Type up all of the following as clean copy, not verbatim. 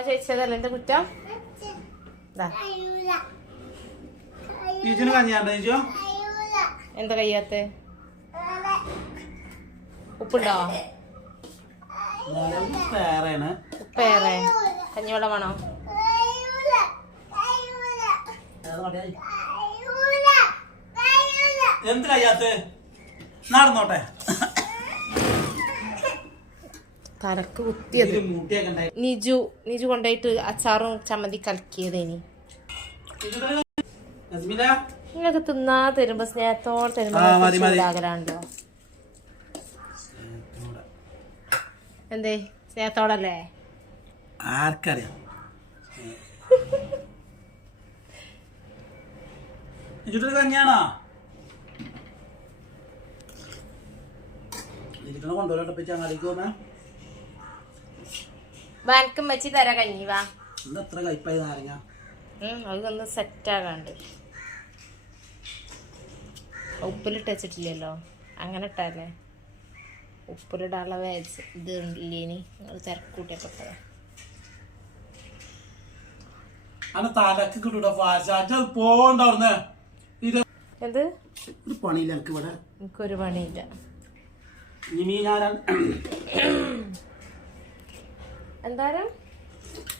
ചേച്ചിയതല്ല എന്റെ കുറ്റം. എന്താ കയ്യാത്ത ഉപ്പുണ്ടോ? ഉപ്പേറെ കഞ്ഞിവെള്ളം വേണോ? എന്ത് കയ്യാത്ത നടന്നോട്ടെ. തലക്ക് കുത്തിയത് നിജു കൊണ്ടായിട്ട് അച്ചാറും ചമ്മന്തി കലക്കിയതേനി. നിങ്ങൾക്ക് തിന്നാ തരുമ്പോ സ്നേഹത്തോടെ തരുമ്പോ എന്തേ സ്നേഹത്തോടല്ലേ? ആർക്കറിയാം. കഞ്ഞാണോ കൊണ്ടുവരട്ടെ ചങ്ങാടിക്ക് പോന്നെ ബാൻക്കും വെച്ച് തരാ കഞ്ഞി. വാ എത്ര കയ്പായി നാരങ്ങ. അതൊന്ന് സെറ്റാകാണ്ട് ഉപ്പിലിട്ട് വെച്ചിട്ടില്ലല്ലോ. അങ്ങനെ ഇട്ടല്ലേ ഉപ്പിലിടാനുള്ള വേച്ച് ഇത് ഇല്ലേനി. നിങ്ങൾ തിരക്കൂട്ടിയപ്പെട്ടത് തലക്ക് കിട്ടൂടെ പോണ്ടാവുന്നേ. എന്ത് പണിയില്ല എനിക്ക് ഇവിടെ. എനിക്കൊരു പണിയില്ല. എന്തായാലും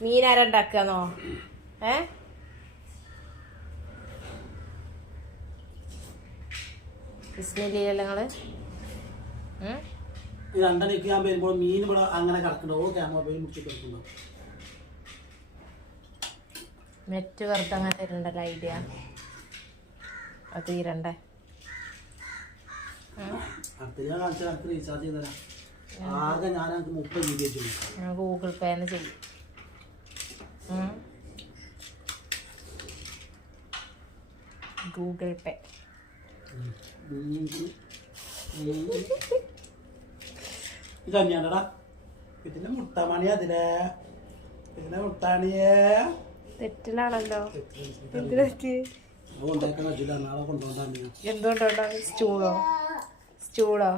മീനാരുണ്ടാക്കാന്നോ? ബിസ്മില്ലല്ലോ നിങ്ങള്. രണ്ടരക്ക് ഞാൻ വരുമ്പോൾ മീൻ ഇവിടെ അങ്ങനെ കിടക്കണ്ടോ? ക്യാമറ മുറിച്ച് കിടക്കണ്ടോ? നെറ്റ് വെറുതെ അങ്ങനെ തരണ്ടല്ലോ ഐഡിയ. അത് തീരണ്ടേ? റീചാർജ് ചെയ്തരാം. ആകെ ഞാൻ 30 GB ഞാൻ ഗൂഗിൾ പേന്ന് ചെയ്യും. ഗൂഗിൾ പേ ഇതന്നെയാണടാ ഇതിന്റെ മുട്ടമണി. അതിലെ ഇതിന്റെ മുട്ടാണിയേ തെറ്റിലാണല്ലോ. എന്തുകൊണ്ടാ സ്റ്റൂളോ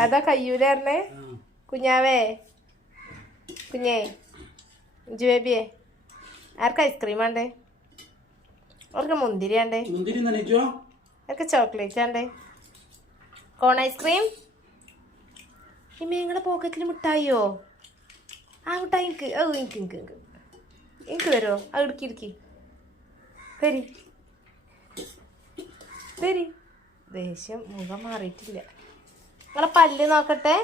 അതാ കയ്യൂലായിരുന്നേ. കുഞ്ഞാവേ കുഞ്ഞേ ഇഞ്ചു ബേബിയേ ആർക്ക് ഐസ്ക്രീം വേണ്ടേ? അവർക്ക് മുന്തിരി വേണ്ടേ? അവർക്ക് ചോക്ലേറ്റ് വേണ്ടേ? Cone ice cream. ഈ മേങ്ങളുടെ പോക്കറ്റിൽ മിഠായിയോ? ആ മിഠായി എനിക്ക് എനിക്ക് തരുമോ? അത് ഇടുക്കി തരി. ദേഷ്യം മുഖം മാറിയിട്ടില്ല. നിങ്ങളെ പല്ല് നോക്കട്ടെ.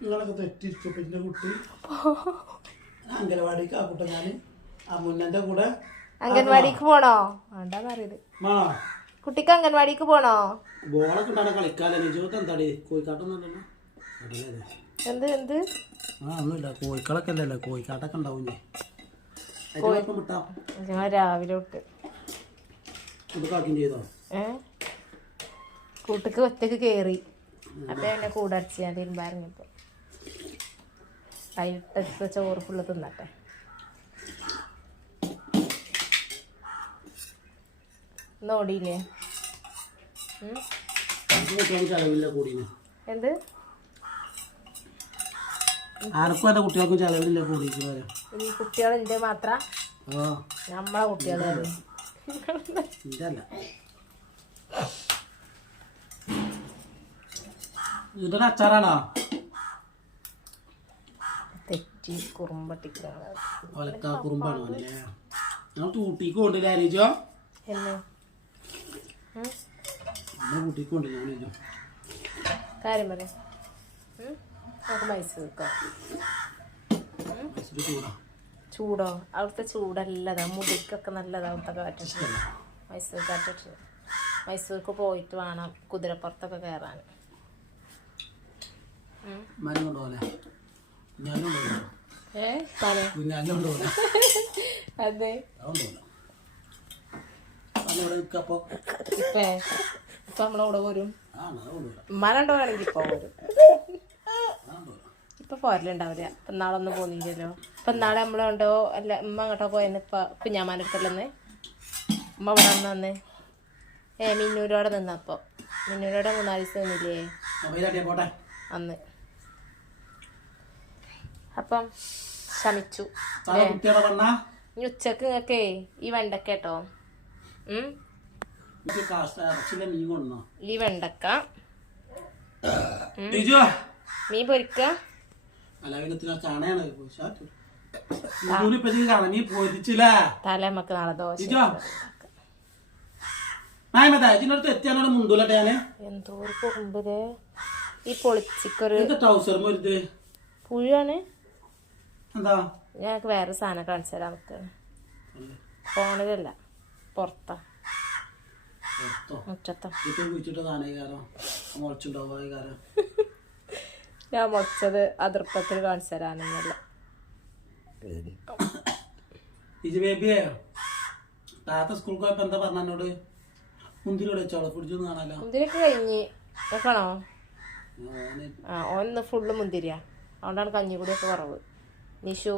നിങ്ങളൊക്കെ തെറ്റിരിച്ചു. പിന്നെ കുട്ടി അംഗനവാടിക്ക് ആക്കട്ടെ. ഞാൻ അമ്മുന്നന്റെ കൂടെ അംഗൻവാടിക്ക് പോണോ? വേണ്ടെന്നറിയത്. കുട്ടിക്ക് അംഗൻവാടിക്ക് പോണോ? ബോളൊക്കെ ഉണ്ടാ കളിക്കാലോ. നിജത്ത് എന്താടി കോഴിക്കാട്ടൊന്നുമല്ലല്ലോ. എന്ത് എന്ത് ഒന്നുമില്ല. കോഴിക്കളൊക്കെ അല്ലല്ലോ. കോഴിക്കാട്ടൊക്കെ ഉണ്ടാവും. ഞാൻ രാവിലെ തൊട്ട് ചെയ്തോ? കൂട്ടിക്ക് ഒറ്റക്ക് കേറി. അപ്പൊ എന്നെ കൂടടച്ച് ഞാൻ തിരുമ്പാറിഞ്ഞപ്പോ കൈട്ട ചോറ് ഫുള്ള് തിന്നട്ടെ. നോടിയില്ലേ? എന്ത് ആർക്കും എന്റെ കുട്ടികൾക്കും ചെലവില്ല. കൂടി ഈ കുട്ടികളിന്റെ മാത്ര നമ്മളെ കുട്ടികളെ ഇതിന് അച്ചാറാണോ? തെറ്റി കുറുമ്പട്ടിക്കാണ്. കുറുമ്പാണോ? ഞാൻ കൂട്ടിക്ക് കൊണ്ടില്ല. അനീജോ കൂട്ടിക്ക് കൊണ്ടില്ല. കാര്യം പറയാം. നമുക്ക് മൈസൂർക്കോ? ചൂടോ? അവിടുത്തെ ചൂടല്ലതാ. മുടിക്കൊക്കെ നല്ലതാ അവിടുത്തെ കാറ്റ്. മൈസൂർ കാറ്റ്. മൈസൂർക്ക് പോയിട്ട് വേണം കുതിരപ്പുറത്തൊക്കെ കയറാൻ. അതെ ഇപ്പൊ നമ്മളവിടെ പോരും. ഉമ്മാനുണ്ടോ വേണമെങ്കിൽ ഇപ്പൊ പോരും. ഇപ്പൊ പോരലുണ്ടാവില്ല. ഇപ്പൊ നാളൊന്നും പോന്നില്ലല്ലോ. ഇപ്പൊ നാളെ നമ്മളുണ്ടോ? അല്ല ഉമ്മ അങ്ങോട്ടോ പോയെന്ന്. ഇപ്പൊ കുഞ്ഞാമാൻ്റെ അടുത്തല്ലെന്ന് ഉമ്മ ഇവിടെ വന്ന് മിന്നൂരോടെ നിന്നപ്പോ മിന്നുടെ 3-4 ദിവസം നിന്നില്ലേ മൊബൈൽ പോട്ടെ അന്ന്. അപ്പം ശമിച്ചു. കുട്ടിയുടെ പെണ്ണ ഇനി ഉച്ചക്ക് നിങ്ങക്കേ ഈ വെണ്ടക്ക കേട്ടോ, മീൻ കൊണ്ടോ ഈ വെണ്ടക്ക ലിജോ മീൻ പൊരിക്ക. കാണാണ് മീൻ പൊരിച്ചില്ലേ തല നമുക്ക് നാളെ ദോശ. എത്തിയാണോ മുണ്ടൂലട്ടെ ഞാന് എന്തോ ഒരു കുറുമ്പ്. ഈ പൊളിച്ചിക്കൊരു ട്രൗസർ പുഴുവാണ്. എന്താ ഞങ്ങൾക്ക് വേറെ സാധനം കാണിച്ചു തരാം. നമുക്ക് ഫോണിലല്ല, പുറത്താ മുറ്റത്താ. ഞാൻ മുളച്ചത് അതിർപ്പത്തിൽ കാണിച്ചു തരാനൊന്നുമല്ല. സ്കൂളിൽ പോയപ്പോ എന്താ പറഞ്ഞ എന്നോട് മുന്തിരി വെച്ചോളൂ ഫ്രിഡ്ജൊന്നും കാണാലോ. മുന്തിരിയൊക്കെ കഴിഞ്ഞ് നോക്കണോ? ഒന്ന് ഫുള്ള് മുന്തിരിയാ, അതുകൊണ്ടാണ് കഞ്ഞിപ്പൊടിയൊക്കെ കുറവ്. നിഷു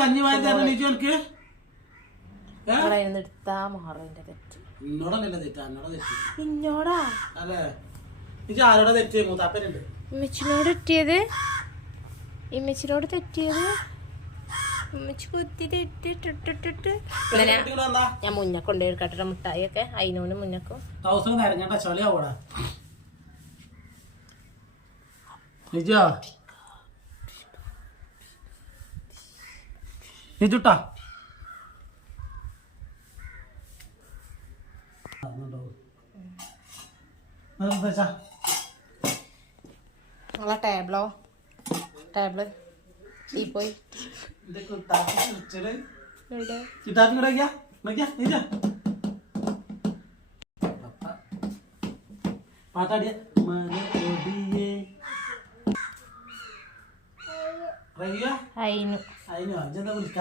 കഞ്ഞി എടുത്താ മാറിന്റെ തെറ്റ് എന്നോടാ ആരോടാ തെറ്റ്? മൂത്താപ്പനുണ്ട്. ഇമ്മച്ചിനോട് തെറ്റിയത്, ഇമ്മച്ചിനോട് തെറ്റിയത്. ഉമ്മച്ചി കുത്തി തെറ്റിട്ടിട്ട് ഞാൻ മുന്നേ കൊണ്ടുപോയി മുട്ടായി ഒക്കെ അതിനോട് മുന്നക്കും നിജുട്ടാ നിങ്ങളെ ടേബിളോ? ടേബിള് ഈ പോയി പാട്ടാടിയ അതിനു അതിനോ അജന്താ വിളിക്കാം.